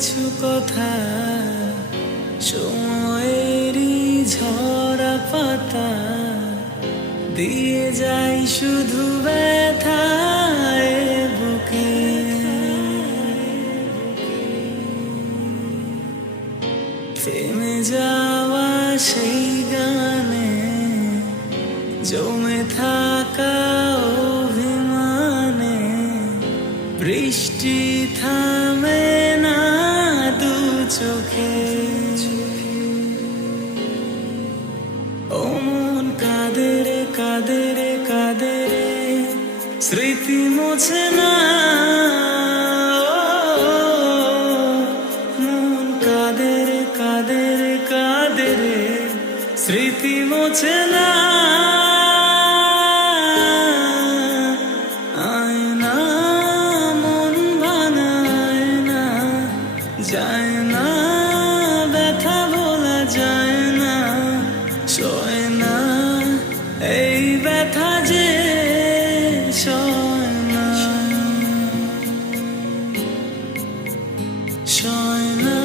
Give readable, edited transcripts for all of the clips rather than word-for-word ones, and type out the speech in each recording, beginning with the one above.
কিছু কথা সময়েরই ঝরা পাতা দিয়ে যাই শুধু ব্যথায় বুকে। থেমে যাওয়া সেই গানে জমে থাকা অভিমানে বৃষ্টি থামে না দু চোখে। ও মন কাঁদে রে কাঁদে রে কাঁদে রে স্মৃতি মোছে না। মন কাঁদে রে কাঁদে রে কাঁদে রে স্মৃতি মোছে না। আয়না মন বানায় না, যায় না ব্যথা বলা যায় না, সয় না এই ব্যথা যে সয় না, সয় না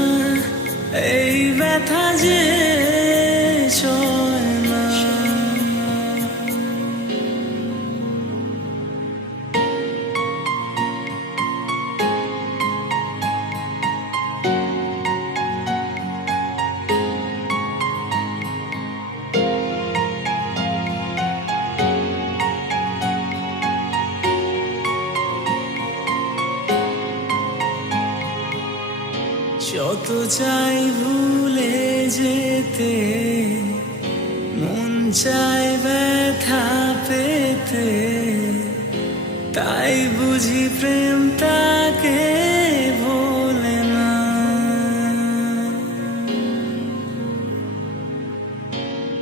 এই ব্যথা যে সয় না। যত চাই ভুলে যেতে মন চায় ব্যথা পেতে, তাই বুঝি প্রেম তাকে ভোলে না।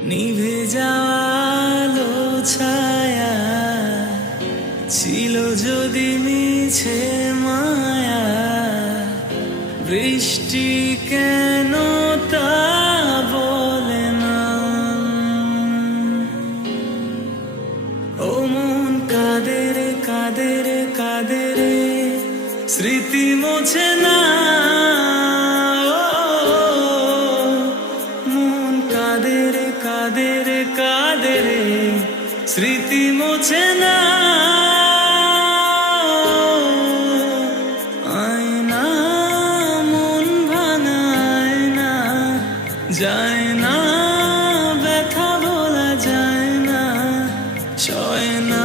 নিভে যাওয়া আলো ছায়া ছিল যদি মিছে মায়া, বৃষ্টি কেন তা বলে না। ও মন কাঁদে রে কাঁদে রে কাঁদে রে স্মৃতি মোছে না। মন কাঁদে রে কাঁদে রে কাঁদে রে স্মৃতি মোছে না। যায় না ব্যথা বলা যায় না, সয় না